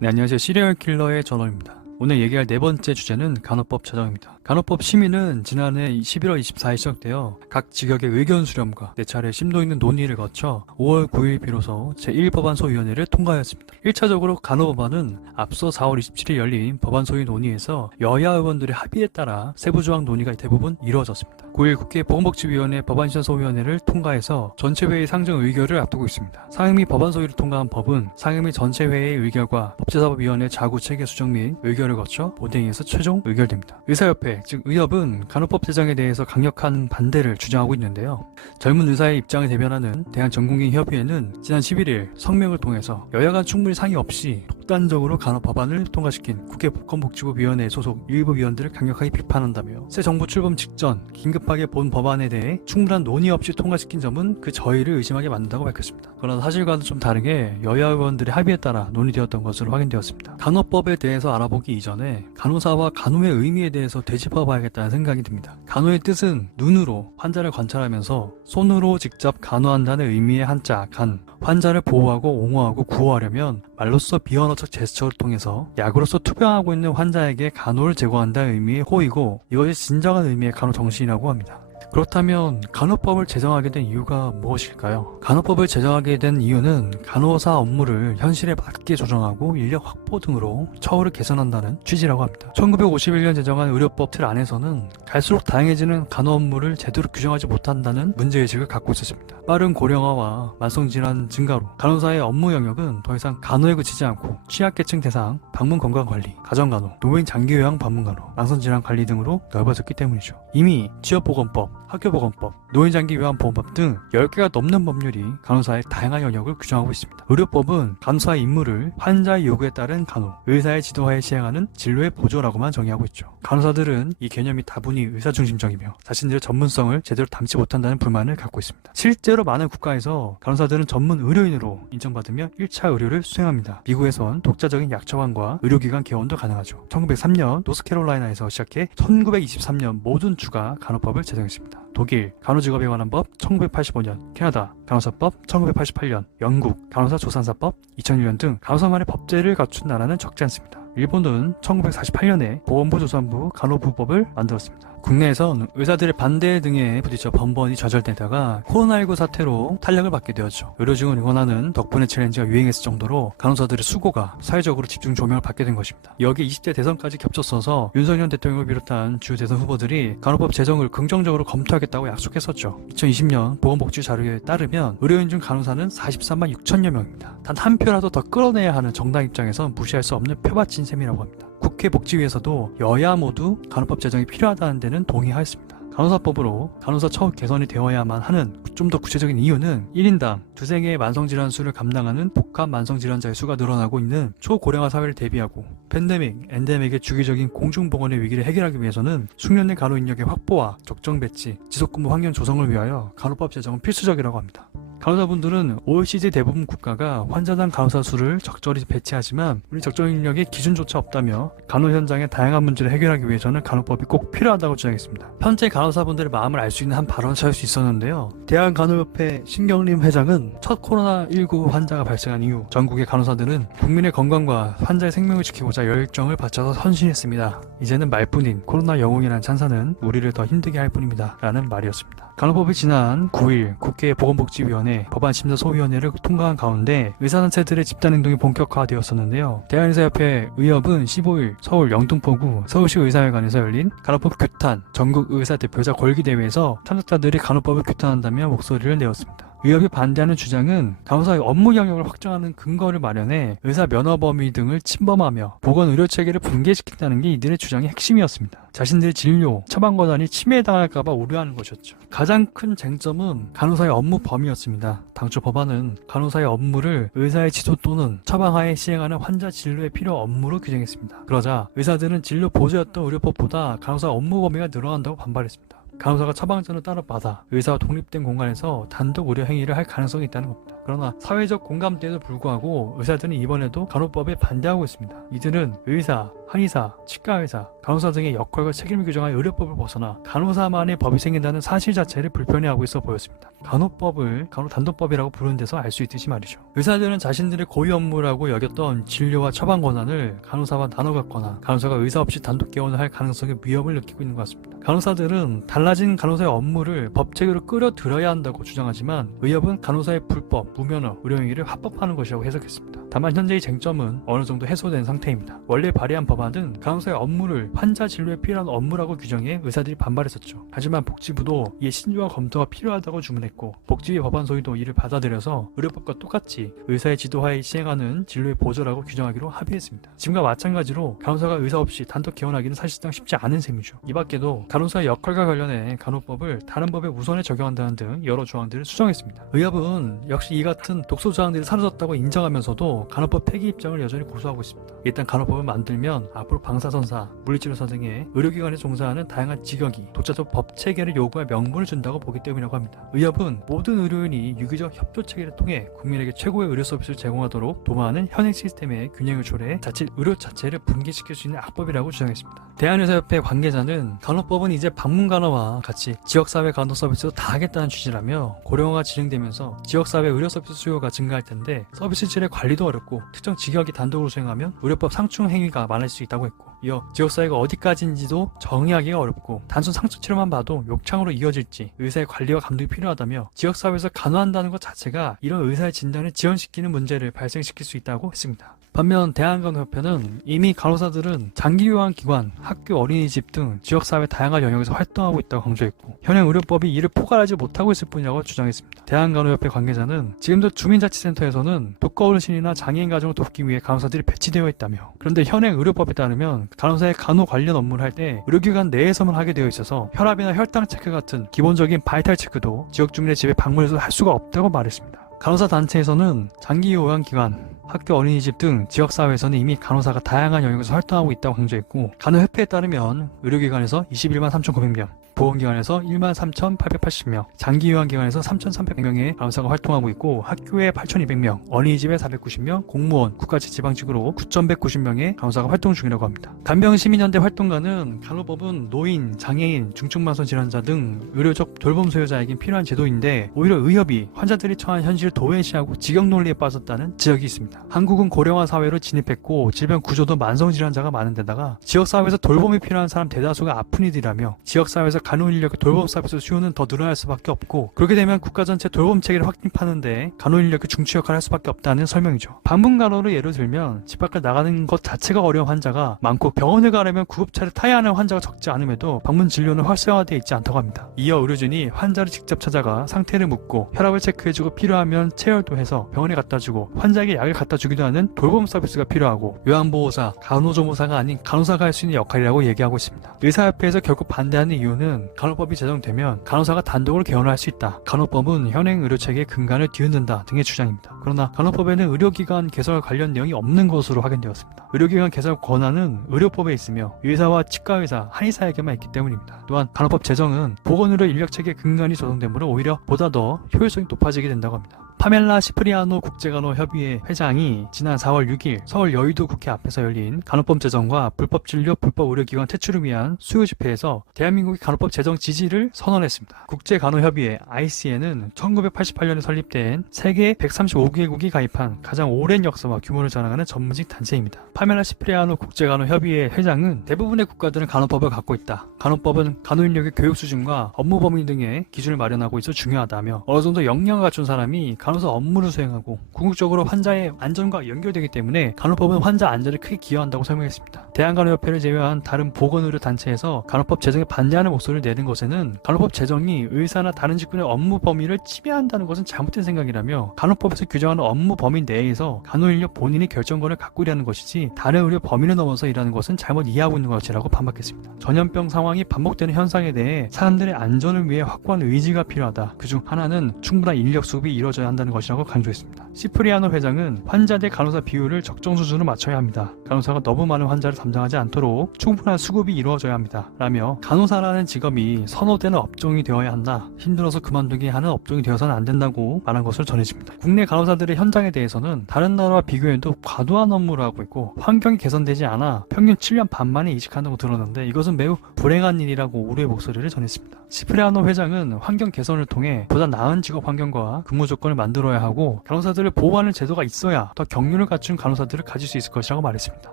네, 안녕하세요. 시리얼 킬러의 전원입니다. 오늘 얘기할 네 번째 주제는 간호법 제정입니다. 간호법 심의는 지난해 11월 24일 시작되어 각 직역의 의견 수렴과 4차례 심도 있는 논의를 거쳐 5월 9일 비로소 제1법안 소위원회를 통과하였습니다. 1차적으로 간호법안은 앞서 4월 27일 열린 법안 소위 논의에서 여야 의원들의 합의에 따라 세부조항 논의가 대부분 이루어졌습니다. 9일 국회 보건복지위원회 법안심사소위원회를 통과해서 전체회의 상정 의결을 앞두고 있습니다. 상임위 법안 소위를 통과한 법은 상임위 전체회의 의결과 법제사법위원회 자구 체계 수정 및 의결을 거쳐 본회의에서 최종 의결됩니다. 의사협회, 즉 의협은 간호법 제정에 대해서 강력한 반대를 주장하고 있는데요. 젊은 의사의 입장을 대변하는 대한전국인협의회는 지난 11일 성명을 통해서 여야 간 충분히 상의 없이 독단적으로 간호 법안을 통과시킨 국회 보건복지부위원회 소속 일부 위원들을 강력하게 비판한다며 새 정부 출범 직전 긴급하게 본 법안에 대해 충분한 논의 없이 통과시킨 점은 그 저희를 의심하게 만든다고 밝혔습니다. 그러나 사실과는 좀 다르게 여야 의원들의 합의에 따라 논의되었던 것으로 확인되었습니다. 간호법에 대해서 알아보기 이전에 간호사와 간호의 의미에 대해서 되짚어봐야겠다는 생각이 듭니다. 간호의 뜻은 눈으로 환자를 관찰하면서 손으로 직접 간호한다는 의미의 한자 간, 환자를 보호하고 옹호하고 구호하려면 말로써 비언어적 제스처를 통해서 약으로서 투병하고 있는 환자에게 간호를 제공한다는 의미의 호이고, 이것이 진정한 의미의 간호 정신이라고 합니다. 그렇다면 간호법을 제정하게 된 이유가 무엇일까요? 간호법을 제정하게 된 이유는 간호사 업무를 현실에 맞게 조정하고 인력 확보 등으로 처우를 개선한다는 취지라고 합니다. 1951년 제정한 의료법 틀 안에서는 갈수록 다양해지는 간호 업무를 제대로 규정하지 못한다는 문제의식을 갖고 있었습니다. 빠른 고령화와 만성질환 증가로 간호사의 업무 영역은 더 이상 간호에 그치지 않고 취약계층 대상 방문 건강관리, 가정간호, 노인 장기요양 방문간호, 만성질환 관리 등으로 넓어졌기 때문이죠. 이미 취업보건법, 학교보건법, 노인장기요양보험법 등 10개가 넘는 법률이 간호사의 다양한 영역을 규정하고 있습니다. 의료법은 간호사의 임무를 환자의 요구에 따른 간호, 의사의 지도하에 시행하는 진료의 보조라고만 정의하고 있죠. 간호사들은 이 개념이 다분히 의사중심적이며 자신들의 전문성을 제대로 담지 못한다는 불만을 갖고 있습니다. 실제로 많은 국가에서 간호사들은 전문 의료인으로 인정받으며 1차 의료를 수행합니다. 미국에선 독자적인 약처방과 의료기관 개원도 가능하죠. 1903년 노스캐롤라이나에서 시작해 1923년 모든 주가 간호법을 제정했습니다. 독일 간호직업에 관한 법 1985년, 캐나다 간호사법 1988년, 영국 간호사조산사법 2001년 등 간호사만의 법제를 갖춘 나라는 적지 않습니다. 일본은 1948년에 보건부조산부 간호부법을 만들었습니다. 국내에선 의사들의 반대 등에 부딪혀 번번이 좌절되다가 코로나19 사태로 탄력을 받게 되었죠. 의료직원 응원하는 덕분에 챌린지가 유행했을 정도로 간호사들의 수고가 사회적으로 집중 조명을 받게 된 것입니다. 여기에 20대 대선까지 겹쳤어서 윤석열 대통령을 비롯한 주 대선 후보들이 간호법 제정을 긍정적으로 검토하겠다고 약속했었죠. 2020년 보건복지 자료에 따르면 의료인 중 간호사는 43만 6천여 명입니다. 단 한 표라도 더 끌어내야 하는 정당 입장에선 무시할 수 없는 표받친 셈이라고 합니다. 국회 복지위에서도 여야 모두 간호법 제정이 필요하다는 데는 동의하였습니다. 간호사법으로 간호사 처우 개선이 되어야만 하는 좀 더 구체적인 이유는 1인당 두세 개의 만성질환 수를 감당하는 복합 만성질환자의 수가 늘어나고 있는 초고령화 사회를 대비하고 팬데믹, 엔데믹의 주기적인 공중보건의 위기를 해결하기 위해서는 숙련된 간호 인력의 확보와 적정 배치, 지속근무 환경 조성을 위하여 간호법 제정은 필수적이라고 합니다. 간호사분들은 OECD 대부분 국가가 환자당 간호사 수를 적절히 배치하지만 우리 적정 인력의 기준조차 없다며 간호 현장의 다양한 문제를 해결하기 위해서는 간호법이 꼭 필요하다고 주장했습니다. 현재 간호사분들의 마음을 알 수 있는 한 발언을 찾을 수 있었는데요. 대한간호협회 신경림 회장은 첫 코로나19 환자가 발생한 이후 전국의 간호사들은 국민의 건강과 환자의 생명을 지키고자 열정을 바쳐서 헌신했습니다. 이제는 말뿐인 코로나 영웅이라는 찬사는 우리를 더 힘들게 할 뿐입니다. 라는 말이었습니다. 간호법이 지난 9일 국회 보건복지위원회 법안심사소위원회를 통과한 가운데 의사단체들의 집단행동이 본격화되었었는데요. 대한의사협회 의협은 15일 서울 영등포구 서울시 의사회관에서 열린 간호법 규탄 전국 의사대표자 권리대회에서 참석자들이 간호법을 규탄한다며 목소리를 내었습니다. 의협이 반대하는 주장은 간호사의 업무 영역을 확정하는 근거를 마련해 의사 면허 범위 등을 침범하며 보건 의료 체계를 붕괴시킨다는 게 이들의 주장의 핵심이었습니다. 자신들의 진료, 처방 권한이 침해당할까봐 우려하는 것이었죠. 가장 큰 쟁점은 간호사의 업무 범위였습니다. 당초 법안은 간호사의 업무를 의사의 지도 또는 처방하에 시행하는 환자 진료에 필요 업무로 규정했습니다. 그러자 의사들은 진료 보조였던 의료법보다 간호사 업무 범위가 늘어난다고 반발했습니다. 간호사가 처방전을 따로 받아 의사와 독립된 공간에서 단독 의료 행위를 할 가능성이 있다는 겁니다. 그러나 사회적 공감대에도 불구하고 의사들은 이번에도 간호법에 반대하고 있습니다. 이들은 의사, 한의사, 치과의사, 간호사 등의 역할과 책임을 규정한 의료법을 벗어나 간호사만의 법이 생긴다는 사실 자체를 불편해하고 있어 보였습니다. 간호법을 간호단독법이라고 부르는 데서 알 수 있듯이 말이죠. 의사들은 자신들의 고유 업무라고 여겼던 진료와 처방 권한을 간호사와 나눠 갖거나 간호사가 의사 없이 단독 개원을 할 가능성의 위협을 느끼고 있는 것 같습니다. 간호사들은 달라진 간호사의 업무를 법체계로 끌어들여야 한다고 주장하지만 의협은 간호사의 불법, 무면허, 의료행위를 합법화하는 것이라고 해석했습니다. 다만 현재의 쟁점은 어느 정도 해소된 상태입니다. 원래 발의한 법안은 간호사의 업무를 환자 진료에 필요한 업무라고 규정해 의사들이 반발했었죠. 하지만 복지부도 이에 신중한 검토가 필요하다고 주문했고 복지위 법안소위도 이를 받아들여서 의료법과 똑같이 의사의 지도하에 시행하는 진료의 보조라고 규정하기로 합의했습니다. 지금과 마찬가지로 간호사가 의사 없이 단독 개원하기는 사실상 쉽지 않은 셈이죠. 이 밖에도 간호사의 역할과 관련해 간호법을 다른 법에 우선에 적용한다는 등 여러 조항들을 수정했습니다. 의협은 역시 이 같은 독소 조항들이 사라졌다고 인정하면서도 간호법 폐기 입장을 여전히 고수하고 있습니다. 일단 간호법을 만들면 앞으로 방사선사, 물리치료사 등의 의료기관에 종사하는 다양한 직역이 독자적 법 체계를 요구할 명분을 준다고 보기 때문이라고 합니다. 의협은 모든 의료인이 유기적 협조 체계를 통해 국민에게 최고의 의료 서비스를 제공하도록 도모하는 현행 시스템의 균형을 초래해 자칫 의료 자체를 붕괴시킬 수 있는 악법이라고 주장했습니다. 대한의사협회 관계자는 간호법은 이제 방문간호와 같이 지역사회 간호 서비스도 다 하겠다는 취지라며 고령화가 진행되면서 지역사회 의료 서비스 수요가 증가할 텐데 서비스 질의 관리도 어렵고 특정 직역이 단독으로 수행하면 의료법 상충 행위가 많을 수 있다고 했고 이어 지역사회가 어디까지인지도 정의하기가 어렵고 단순 상처 치료만 봐도 욕창으로 이어질지 의사의 관리와 감독이 필요하다며 지역사회에서 간호한다는 것 자체가 이런 의사의 진단을 지연시키는 문제를 발생시킬 수 있다고 했습니다. 반면 대한간호협회는 이미 간호사들은 장기요양 기관, 학교, 어린이집 등 지역사회 다양한 영역에서 활동하고 있다고 강조했고 현행 의료법이 이를 포괄하지 못하고 있을 뿐이라고 주장했습니다. 대한간호협회 관계자는 지금도 주민자치센터에서는 독거어르신이나 장애인 가정을 돕기 위해 간호사들이 배치되어 있다며 그런데 현행 의료법에 따르면 간호사의 간호 관련 업무를 할 때 의료기관 내에서만 하게 되어 있어서 혈압이나 혈당 체크 같은 기본적인 바이탈 체크도 지역 주민의 집에 방문해서 할 수가 없다고 말했습니다. 간호사 단체에서는 장기요양기관, 학교, 어린이집 등 지역사회에서는 이미 간호사가 다양한 영역에서 활동하고 있다고 강조했고 간호협회에 따르면 의료기관에서 21만 3,900명, 보건기관에서 1만 3,880명, 장기요양기관에서 3,300명의 간호사가 활동하고 있고 학교에 8,200명, 어린이집에 490명, 공무원, 국가직 지방직으로 9,190명의 간호사가 활동 중이라고 합니다. 간병시민연대 활동가는 간호법은 노인, 장애인, 중증만성 질환자 등 의료적 돌봄 소유자에겐 필요한 제도인데 오히려 의협이 환자들이 처한 현실을 도외시하고 직역 논리에 빠졌다는 지적이 있습니다. 한국은 고령화 사회로 진입했고 질병 구조도 만성 질환자가 많은 데다가 지역사회에서 돌봄이 필요한 사람 대다수가 아픈 이들이라며 지역사회에서 간호 인력의 돌봄 서비스 수요는 더 늘어날 수밖에 없고 그렇게 되면 국가 전체 돌봄 체계를 확립하는데 간호 인력의 중추 역할을 할 수밖에 없다는 설명이죠. 방문간호를 예로 들면 집 밖을 나가는 것 자체가 어려운 환자가 많고 병원을 가려면 구급차를 타야 하는 환자가 적지 않음에도 방문 진료는 활성화되어 있지 않다고 합니다. 이어 의료진이 환자를 직접 찾아가 상태를 묻고 혈압을 체크해주고 필요하면 체열도 해서 병원에 갖다주고 환자에게 약을 갖다주기도 하는 돌봄 서비스가 필요하고 요양보호사, 간호조무사가 아닌 간호사가 할 수 있는 역할이라고 얘기하고 있습니다. 의사협회에서 결국 반대하는 이유는 간호법이 제정되면 간호사가 단독으로 개원을 할 수 있다. 간호법은 현행 의료체계의 근간을 뒤흔든다 등의 주장입니다. 그러나 간호법에는 의료기관 개설 관련 내용이 없는 것으로 확인되었습니다. 의료기관 개설 권한은 의료법에 있으며 의사와 치과의사, 한의사에게만 있기 때문입니다. 또한 간호법 제정은 보건의료 인력체계 근간이 조성되므로 오히려 보다 더 효율성이 높아지게 된다고 합니다. 파멜라 시프리아노 국제간호협의회 회장이 지난 4월 6일 서울 여의도 국회 앞에서 열린 간호법 제정과 불법 진료, 불법 의료기관 퇴출을 위한 수요 집회에서 대한민국의 간호법 제정 지지를 선언했습니다. 국제간호협의회 ICN은 1988년에 설립된 세계 135개국이 가입한 가장 오랜 역사와 규모를 자랑하는 전문직 단체입니다. 파멜라 시프리아노 국제간호협의회 회장은 대부분의 국가들은 간호법을 갖고 있다. 간호법은 간호인력의 교육 수준과 업무 범위 등의 기준을 마련하고 있어 중요하다며 어느 정도 역량을 갖춘 사람이 간호사 업무를 수행하고 궁극적으로 환자의 안전과 연결되기 때문에 간호법은 환자 안전에 크게 기여한다고 설명했습니다. 대한간호협회를 제외한 다른 보건의료 단체에서 간호법 제정에 반대하는 목소리를 내는 것에는 간호법 제정이 의사나 다른 직군의 업무 범위를 침해한다는 것은 잘못된 생각이라며 간호법에서 규정하는 업무 범위 내에서 간호인력 본인이 결정권을 갖고 일하는 것이지 다른 의료 범위를 넘어서 일하는 것은 잘못 이해하고 있는 것이라고 반박했습니다. 전염병 상황이 반복되는 현상에 대해 사람들의 안전을 위해 확고한 의지가 필요하다. 그중 하나는 충분한 인력 수급이 이루어져야 한다. 한다는 것이라고 강조했습니다. 시프리아노 회장은 환자 대 간호사 비율을 적정 수준으로 맞춰야 합니다. 간호사가 너무 많은 환자를 담당하지 않도록 충분한 수급이 이루어져야 합니다. 라며 간호사라는 직업이 선호되는 업종이 되어야 한다. 힘들어서 그만두게 하는 업종이 되어서는 안 된다고 말한 것으로 전해집니다. 국내 간호사들의 현장에 대해서는 다른 나라와 비교해도 과도한 업무를 하고 있고 환경이 개선되지 않아 평균 7년 반 만에 이직한다고 들었는데 이것은 매우 불행한 일이라고 우려의 목소리를 전했습니다. 시프리아노 회장은 환경 개선을 통해 보다 나은 직업 환경과 근무 조건을 만들어야 하고 간호사들을 보호하는 제도가 있어야 더 경륜을 갖춘 간호사들을 가질 수 있을 것이라고 말했습니다.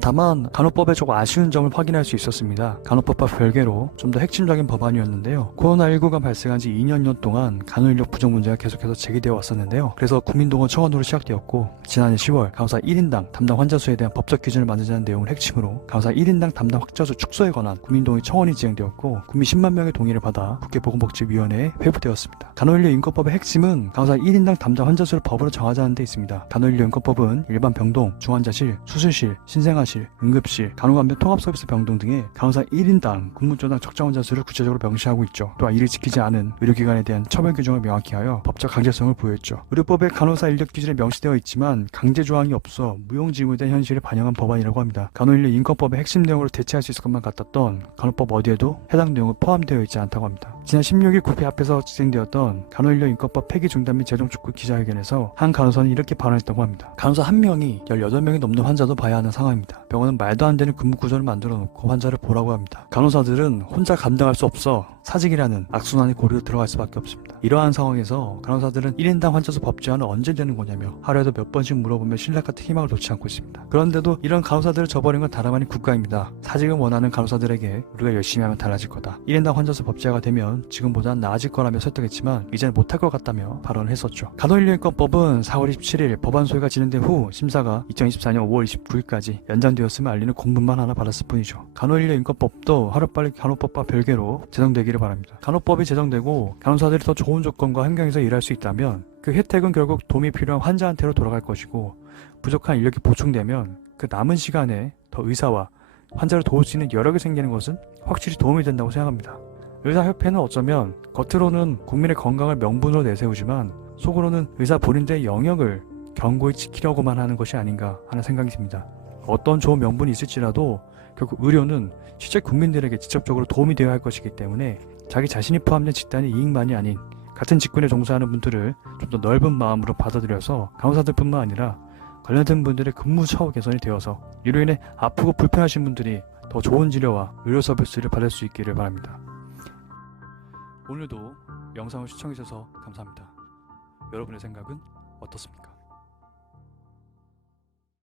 다만 간호법에 조금 아쉬운 점을 확인할 수 있었습니다. 간호법과 별개로 좀 더 핵심적인 법안이었는데요. 코로나19가 발생한 지 2년 동안 간호인력 부족 문제가 계속해서 제기되어 왔었는데요. 그래서 국민동원 청원으로 시작되었고 지난해 10월 간호사 1인당 담당 환자 수에 대한 법적 기준을 만들자는 내용을 핵심으로 간호사 1인당 담당 확자 수 축소에 관한 국민동의 청원이 진행되었고 국민 10만 명의 동의를 받아 국회 보건복지위원회에 회부되었습니다. 간호인력 인권법의 핵심은 간호사 1인당 담당 환자 수를 법으로 정하자는 데 있습니다. 간호인력 인권법은 일반 병동, 중환자실, 수술실, 신생아실, 응급실, 간호간병 통합서비스 병동 등의 간호사 1인당 근무조당 적정 환자 수를 구체적으로 명시하고 있죠. 또한 이를 지키지 않은 의료기관에 대한 처벌 규정을 명확히 하여 법적 강제성을 부여했죠. 의료법에 간호사 인력 기준이 명시되어 있지만 강제 조항이 없어 무용지물된 현실을 반영한 법안이라고 합니다. 간호인력 인권법의 핵심 내용으로 대체할 수 있을 것만 같았던 간호법 어디에도 해당 내용은 포함되어 있지 않다고 합니다. 지난 16일 국회 앞에서 진행되었던 간호인력 인권법 폐기 중단 및 재정 촉구 기자회견에서 한 간호사는 이렇게 발언했다고 합니다. 간호사 한 명이 18명이 넘는 환자도 봐야 하는 상황입니다. 병원은 말도 안 되는 근무 구조를 만들어 놓고 환자를 보라고 합니다. 간호사들은 혼자 감당할 수 없어 사직이라는 악순환의 고리로 들어갈 수밖에 없습니다. 이러한 상황에서 간호사들은 1인당 환자 수 법 제한은 언제 되는 거냐며 하루에도 몇 번씩 물어보며 신뢰 같은 희망을 놓지 않고 있습니다. 그런데도 이런 간호사들을 저버린 건 다름 아닌 국가입니다. 사직을 원하는 간호사들에게 우리가 열심히 하면 달라질 거다. 1인당 환자 수 법 제한가 되면 지금보다는 나아질 거라며 설득했지만 이제는 못할 것 같다며 발언을 했었죠. 간호인력인권법은 4월 27일 법안 소위가 진행된 후 심사가 2024년 5월 29일까지 연장되었음을 알리는 공문만 하나 받았을 뿐이죠. 간호인력인권법도 하루빨리 간호법과 별개로 제정되기를 바랍니다. 간호법이 제정되고 간호사들이 더 좋은 조건과 환경에서 일할 수 있다면 그 혜택은 결국 도움이 필요한 환자한테로 돌아갈 것이고 부족한 인력이 보충되면 그 남은 시간에 더 의사와 환자를 도울 수 있는 여력이 생기는 것은 확실히 도움이 된다고 생각합니다. 의사협회는 어쩌면 겉으로는 국민의 건강을 명분으로 내세우지만 속으로는 의사 본인들의 영역을 견고히 지키려고만 하는 것이 아닌가 하는 생각이 듭니다. 어떤 좋은 명분이 있을지라도 결국 의료는 실제 국민들에게 직접적으로 도움이 되어야 할 것이기 때문에 자기 자신이 포함된 집단의 이익만이 아닌 같은 직군에 종사하는 분들을 좀 더 넓은 마음으로 받아들여서 간호사들뿐만 아니라 관련된 분들의 근무 처우 개선이 되어서 이로 인해 아프고 불편하신 분들이 더 좋은 치료와 의료 서비스를 받을 수 있기를 바랍니다. 오늘도 영상을 시청해주셔서 감사합니다. 여러분의 생각은 어떻습니까?